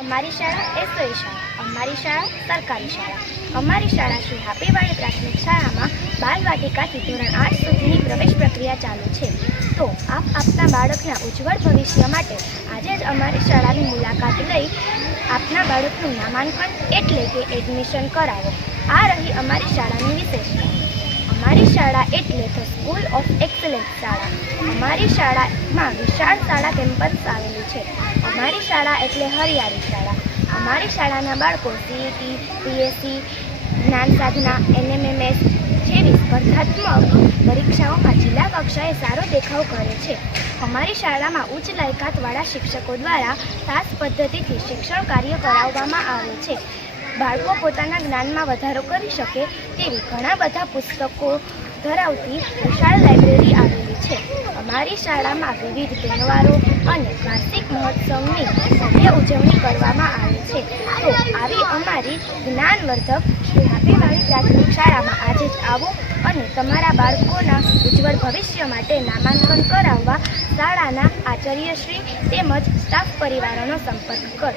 અમારી શાળા એસઓઈ શાળા, અમારી શાળા સરકારી શાળા। અમારી શાળા શ્રી હાપીવાડી પ્રાથમિક શાળામાં બાલવાટિકાથી ધોરણ 8 સુધીની પ્રવેશ પ્રક્રિયા ચાલુ છે। તો આપ આપના બાળકના ઉજ્જવળ ભવિષ્ય માટે આજે જ અમારી શાળાની મુલાકાત લઈ આપના બાળકનું નામાંકન એટલે કે એડમિશન કરાવો। આ રહી અમારી શાળાની વિશેષતા। અમારી શાળા એટલે ધ સ્કૂલ ઓફ એક્સલન્સ શાળા। અમારી શાળામાં વિશાળ શાળા કેમ્પસ આવેલું છે। અમારી શાળા એટલે હરિયાળી શાળા। અમારી શાળાના બાળકો સીઈટી, પીએસસી, જ્ઞાન સાધના, એનએમએમએસ જેવી સ્પર્ધાત્મક પરીક્ષાઓમાં જિલ્લા કક્ષાએ સારો દેખાવ કરે છે। અમારી શાળામાં ઉચ્ચ લાયકાતવાળા શિક્ષકો દ્વારા તાસ પદ્ધતિથી શિક્ષણ કાર્ય કરાવવામાં આવે છે। બાળકો પોતાના જ્ઞાનમાં વધારો કરી શકે તેવી ઘણા બધા પુસ્તકો ધરાવતી વિશાળ લાઇબ્રેરી આવેલી છે। અમારી શાળામાં વિવિધ તહેવારો અને વાર્ષિક મહોત્સવની ભવ્ય ઉજવણી કરવામાં આવે છે। તો આવી અમારી જ્ઞાનવર્ધક શ્રી હાપીવાડી પ્રાથમિક શાળામાં આજે જ આવો અને તમારા બાળકોના ઉજ્જવળ ભવિષ્ય માટે નામાંકન કરાવવા શાળાના આચાર્યશ્રી તેમજ સ્ટાફ પરિવારોનો સંપર્ક કરો।